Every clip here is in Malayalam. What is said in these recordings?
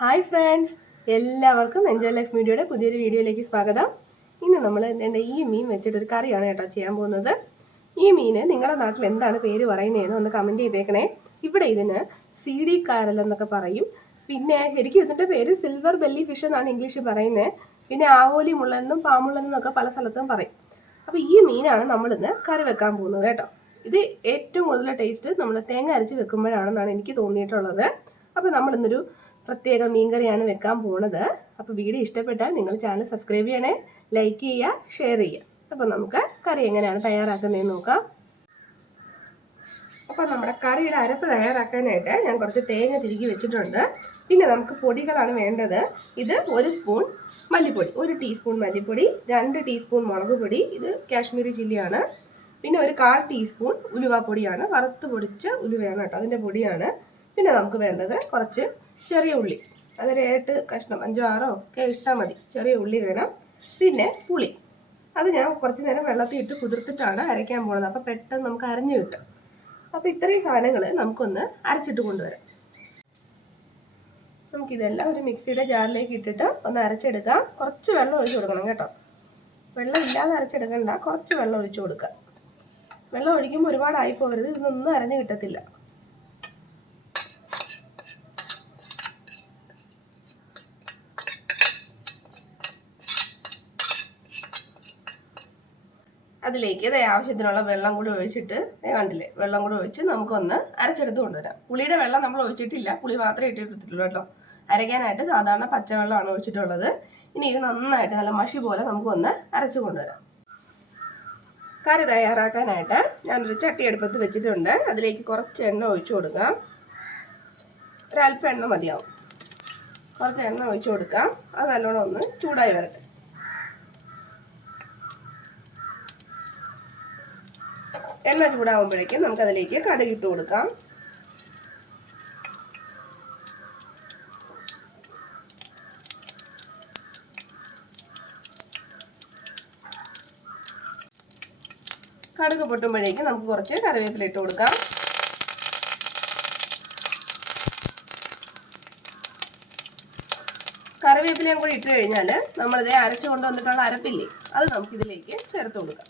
ഹായ് ഫ്രണ്ട്സ്, എല്ലാവർക്കും എൻജോയ് ലൈഫ് മീഡിയയുടെ പുതിയൊരു വീഡിയോയിലേക്ക് സ്വാഗതം. ഇന്ന് നമ്മൾ എൻ്റെ ഈ മീൻ വെച്ചിട്ടൊരു കറിയാണ് കേട്ടോ ചെയ്യാൻ പോകുന്നത്. ഈ മീന് നിങ്ങളുടെ നാട്ടിൽ എന്താണ് പേര് പറയുന്നതെന്ന് ഒന്ന് കമൻറ്റ് ചെയ്തേക്കണേ. ഇവിടെ ഇതിന് CD കാരൽ എന്നൊക്കെ പറയും. പിന്നെ ശരിക്കും ഇതിൻ്റെ പേര് സിൽവർ ബെല്ലി ഫിഷ് എന്നാണ് ഇംഗ്ലീഷിൽ പറയുന്നത്. പിന്നെ ആവോലി മുള്ളനെന്നും പാമുള്ളനെന്നും ഒക്കെ പല സ്ഥലത്തും പറയും. അപ്പോൾ ഈ മീനാണ് നമ്മളിന്ന് കറി വെക്കാൻ പോകുന്നത് കേട്ടോ. ഇത് ഏറ്റവും കൂടുതൽ ടേസ്റ്റ് നമ്മൾ തേങ്ങ അരച്ച് വെക്കുമ്പോഴാണെന്നാണ് എനിക്ക് തോന്നിയിട്ടുള്ളത്. അപ്പോൾ നമ്മളിന്നൊരു പ്രത്യേക മീൻകറിയാണ് വെക്കാൻ പോകുന്നത്. അപ്പോൾ വീഡിയോ ഇഷ്ടപ്പെട്ടാൽ നിങ്ങൾ ചാനൽ സബ്സ്ക്രൈബ് ചെയ്യണേ, ലൈക്ക് ചെയ്യുക, ഷെയർ ചെയ്യുക. അപ്പോൾ നമുക്ക് കറി എങ്ങനെയാണ് തയ്യാറാക്കുന്നതെന്ന് നോക്കാം. അപ്പോൾ നമ്മുടെ കറിയുടെ അരപ്പ് തയ്യാറാക്കാനായിട്ട് ഞാൻ കുറച്ച് തേങ്ങ തിരുകി വെച്ചിട്ടുണ്ട്. പിന്നെ നമുക്ക് പൊടികളാണ് വേണ്ടത്. ഇത് 1 സ്പൂൺ മല്ലിപ്പൊടി, 1 ടീസ്പൂൺ മല്ലിപ്പൊടി, 2 ടീസ്പൂൺ മുളക് പൊടി, ഇത് കാശ്മീരി ചില്ലിയാണ്. പിന്നെ ഒരു 1/4 ടീസ്പൂൺ ഉലുവാപ്പൊടിയാണ്, വറുത്ത് പൊടിച്ച ഉലുവയാണ് കേട്ടോ, അതിൻ്റെ പൊടിയാണ്. പിന്നെ നമുക്ക് വേണ്ടത് കുറച്ച് ചെറിയ ഉള്ളി, അതൊരു 8 കഷ്ണം, 5 6 ഒക്കെ ഇട്ടാൽ മതി. ചെറിയ ഉള്ളി വേണം. പിന്നെ പുളി, അത് ഞാൻ കുറച്ച് നേരം വെള്ളത്തിൽ ഇട്ട് കുതിർത്തിട്ടാണ് അരയ്ക്കാൻ പോകുന്നത്. അപ്പോൾ പെട്ടെന്ന് നമുക്ക് അരഞ്ഞു കിട്ടും. അപ്പോൾ ഇത്രയും സാധനങ്ങൾ നമുക്കൊന്ന് അരച്ചിട്ട് കൊണ്ടുവരാം. നമുക്കിതെല്ലാം ഒരു മിക്സിയുടെ ജാറിലേക്ക് ഇട്ടിട്ട് ഒന്ന് അരച്ചെടുക്കാം. കുറച്ച് വെള്ളം ഒഴിച്ച് കൊടുക്കണം കേട്ടോ. വെള്ളം ഇല്ലാതെ അരച്ചെടുക്കണ്ട, കുറച്ച് വെള്ളം ഒഴിച്ച് കൊടുക്കുക. വെള്ളം ഒഴിക്കുമ്പോൾ ഒരുപാടായി പോകരുത്, ഇതൊന്നും അരഞ്ഞു കിട്ടത്തില്ല. അതിലേക്ക് ആവശ്യത്തിനുള്ള വെള്ളം കൂടി ഒഴിച്ചിട്ട്, കണ്ടില്ലേ, വെള്ളം കൂടി ഒഴിച്ച് നമുക്കൊന്ന് അരച്ചെടുത്ത് കൊണ്ടുവരാം. പുളിയുടെ വെള്ളം നമ്മൾ ഒഴിച്ചിട്ടില്ല, പുളി മാത്രമേ ഇട്ടിട്ടുള്ളൂ കേട്ടോ. അരയ്ക്കാനായിട്ട് സാധാരണ പച്ചവെള്ളമാണ് ഒഴിച്ചിട്ടുള്ളത്. ഇനി ഇത് നന്നായിട്ട് നല്ല മഷി പോലെ നമുക്കൊന്ന് അരച്ചു കൊണ്ടുവരാം. കറി തയ്യാറാക്കാനായിട്ട് ഞാനൊരു ചട്ടി അടുപ്പത്ത് വെച്ചിട്ടുണ്ട്. അതിലേക്ക് കുറച്ച് എണ്ണ ഒഴിച്ചു കൊടുക്കാം. ഒരല്പം എണ്ണ മതിയാവും. കുറച്ച് എണ്ണ ഒഴിച്ചു കൊടുക്കാം. അത് നല്ലോണം ഒന്ന് ചൂടായി വരട്ടെ. എണ്ണ ചൂടാകുമ്പോഴേക്കും നമുക്കതിലേക്ക് കടുക് ഇട്ട് കൊടുക്കാം. കടുക് പൊട്ടുമ്പോഴേക്കും നമുക്ക് കുറച്ച് കറിവേപ്പില ഇട്ട് കൊടുക്കാം. കറിവേപ്പിലയും കൂടി ഇട്ട് കഴിഞ്ഞാൽ നമ്മളിതേ അരച്ചു കൊണ്ടുവന്നിട്ടുള്ള അരപ്പില്ലേ, അത് നമുക്കിതിലേക്ക് ചേർത്ത് കൊടുക്കാം.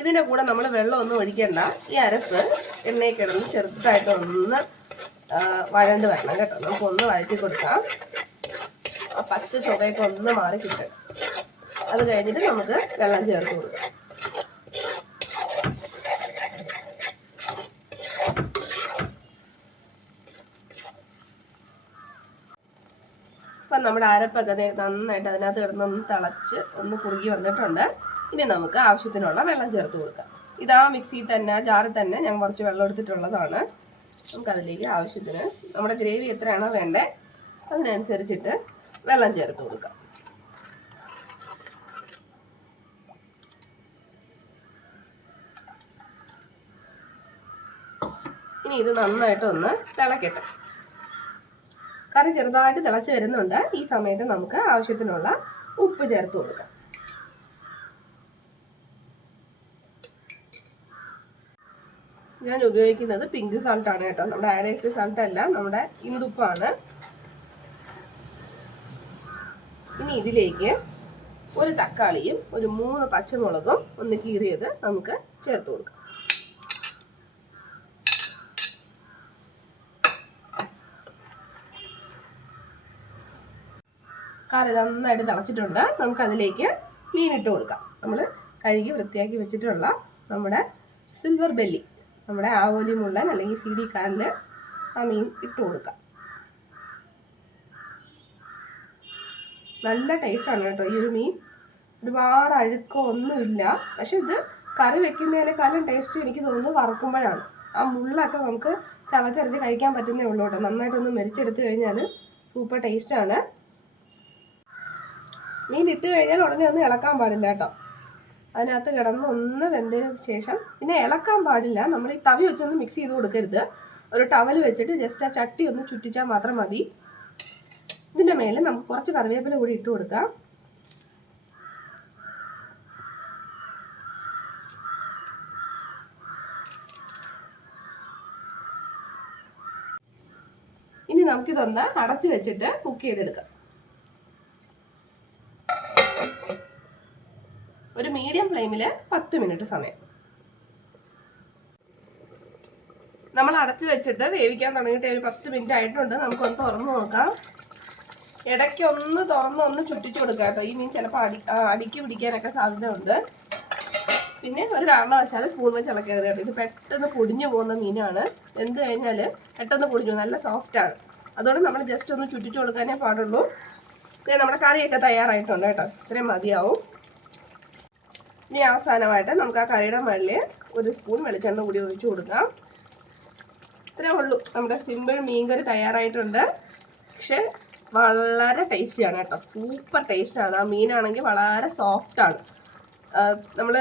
ഇതിൻ്റെ കൂടെ നമ്മൾ വെള്ളമൊന്നും ഒഴിക്കണ്ട. ഈ അരപ്പ് എണ്ണയിൽ കിടന്ന് ചെറുതായിട്ട് ഒന്ന് വഴണ്ട് വരണം കേട്ടോ. നമുക്കൊന്ന് വഴറ്റി കൊടുക്കാം. ആ പച്ച ചുവയൊക്കെ ഒന്ന് മാറി കിട്ടും. അത് കഴിഞ്ഞിട്ട് നമുക്ക് വെള്ളം ചേർത്ത് കൊടുക്കാം. അപ്പം നമ്മുടെ അരപ്പൊക്കെ നന്നായിട്ട് അതിനകത്ത് കിടന്നൊന്ന് തിളച്ച് ഒന്ന് കുറുകി വന്നിട്ടുണ്ട്. ഇനി നമുക്ക് ആവശ്യത്തിനുള്ള വെള്ളം ചേർത്ത് കൊടുക്കാം. ഇതാ മിക്സിയിൽ തന്നെ, ജാറിൽ തന്നെ ഞാൻ കുറച്ച് വെള്ളം എടുത്തിട്ടുള്ളതാണ്. നമുക്കതിലേക്ക് ആവശ്യത്തിന് നമ്മുടെ ഗ്രേവി എത്രയാണോ വേണ്ടത് അതിനനുസരിച്ചിട്ട് വെള്ളം ചേർത്ത് കൊടുക്കാം. ഇനി ഇത് നന്നായിട്ട് ഒന്ന് തിളക്കട്ടെ. കറി ചെറുതായിട്ട് തിളച്ച് വരുന്നുണ്ട്. ഈ സമയത്ത് നമുക്ക് ആവശ്യത്തിനുള്ള ഉപ്പ് ചേർത്ത് കൊടുക്കാം. ഞാൻ ഉപയോഗിക്കുന്നത് പിങ്ക് സാൾട്ടാണ് കേട്ടോ, നമ്മുടെ അയഡൈസ്ഡ് സാൾട്ട് അല്ല, നമ്മുടെ ഇന്ദുപ്പാണ്. ഇനി ഇതിലേക്ക് ഒരു തക്കാളിയും ഒരു 3 പച്ചമുളകും ഒന്ന് കീറിയത് നമുക്ക് ചേർത്ത് കൊടുക്കാം. കറി നന്നായിട്ട് തിളച്ചിട്ടുണ്ട്. നമുക്കതിലേക്ക് മീനിട്ട് കൊടുക്കാം. നമ്മൾ കഴുകി വൃത്തിയാക്കി വെച്ചിട്ടുള്ള നമ്മുടെ സിൽവർ ബെല്ലി, നമ്മുടെ ആവോലി മുള്ളൻ അല്ലെങ്കിൽ CD കാരൽ, ആ മീൻ ഇട്ട് കൊടുക്കാം. നല്ല ടേസ്റ്റാണ് കേട്ടോ ഈ ഒരു മീൻ. ഒരുപാട് അഴുക്കോ ഒന്നുമില്ല. പക്ഷെ ഇത് കറി വെക്കുന്നതിനേക്കാളും ടേസ്റ്റ് എനിക്ക് തോന്നുന്നു വറുക്കുമ്പോഴാണ്. ആ മുള്ളൊക്കെ നമുക്ക് ചവച്ചരച്ച് കഴിക്കാൻ പറ്റുന്നേ ഉള്ളൂ കേട്ടോ. നന്നായിട്ടൊന്ന് മെരിച്ചെടുത്ത് കഴിഞ്ഞാൽ സൂപ്പർ ടേസ്റ്റാണ്. മീൻ ഇട്ട് കഴിഞ്ഞാൽ ഉടനെ ഒന്നും ഇളക്കാൻ പാടില്ല കേട്ടോ. അതിനകത്ത് കിടന്ന് ഒന്ന് വെന്തതിന് ശേഷം പിന്നെ ഇളക്കാൻ പാടില്ല. നമ്മൾ ഈ തവി വെച്ചൊന്ന് മിക്സ് ചെയ്ത് കൊടുക്കരുത്. ഒരു ടവൽ വെച്ചിട്ട് ജസ്റ്റ് ആ ചട്ടി ഒന്ന് ചുറ്റിച്ചാൽ മാത്രം മതി. ഇതിൻ്റെ മേളിൽ നമുക്ക് കുറച്ച് കറിവേപ്പില കൂടി ഇട്ട് കൊടുക്കാം. ഇനി നമുക്കിതൊന്ന് അടച്ചു വെച്ചിട്ട് കുക്ക് ചെയ്തെടുക്കാം. ഒരു മീഡിയം ഫ്ലെയിമിൽ 10 മിനിറ്റ് സമയം. നമ്മൾ അടച്ചു വെച്ചിട്ട് വേവിക്കാൻ തുടങ്ങിയിട്ട് ഒരു 10 മിനിറ്റ് ആയിട്ടുണ്ട്. നമുക്കൊന്ന് തുറന്നു നോക്കാം. ഇടയ്ക്ക് ഒന്ന് തുറന്ന് ചുറ്റിച്ചു കൊടുക്കാം കേട്ടോ. ഈ മീൻ ചിലപ്പോൾ അടിക്ക് പിടിക്കാനൊക്കെ സാധ്യതയുണ്ട്. പിന്നെ ഒരു കാരണവശാലും സ്പൂൺ വെച്ച് ഇളക്കരുത് കേട്ടോ. ഇത് പെട്ടെന്ന് പൊടിഞ്ഞു പോകുന്ന മീനാണ്. വെന്ത് കഴിഞ്ഞാൽ പെട്ടെന്ന് പൊടിഞ്ഞു, നല്ല സോഫ്റ്റാണ്. അതുകൊണ്ട് നമ്മൾ ജസ്റ്റ് ഒന്ന് ചുറ്റിച്ചു കൊടുക്കാനേ പാടുള്ളൂ. നമ്മുടെ കറിയൊക്കെ തയ്യാറായിട്ടുണ്ട് കേട്ടോ. ഇത്രയും മതിയാവും. ഇനി അവസാനമായിട്ട് നമുക്ക് ആ കറിയുടെ മുകളിൽ ഒരു സ്പൂൺ വെളിച്ചെണ്ണ കൂടി ഒഴിച്ചു കൊടുക്കാം. ഇത്രേ ഉള്ളൂ. നമ്മുടെ സിമ്പിൾ മീൻകറി തയ്യാറായിട്ടുണ്ട്. പക്ഷെ വളരെ ടേസ്റ്റിയാണ് കേട്ടോ. സൂപ്പർ ടേസ്റ്റാണ്. ആ മീനാണെങ്കിൽ വളരെ സോഫ്റ്റാണ്. നമ്മൾ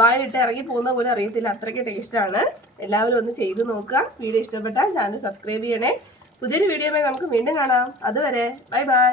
വായിലിട്ട് ഇറങ്ങി പോകുന്ന പോലെ അറിയത്തില്ല, അത്രയ്ക്ക് ടേസ്റ്റാണ്. എല്ലാവരും ഒന്ന് ചെയ്ത് നോക്കുക. വീഡിയോ ഇഷ്ടപ്പെട്ടാൽ ചാനൽ സബ്സ്ക്രൈബ് ചെയ്യണേ. പുതിയൊരു വീഡിയോയുമായി നമുക്ക് വീണ്ടും കാണാം. അതുവരെ ബൈ ബൈ.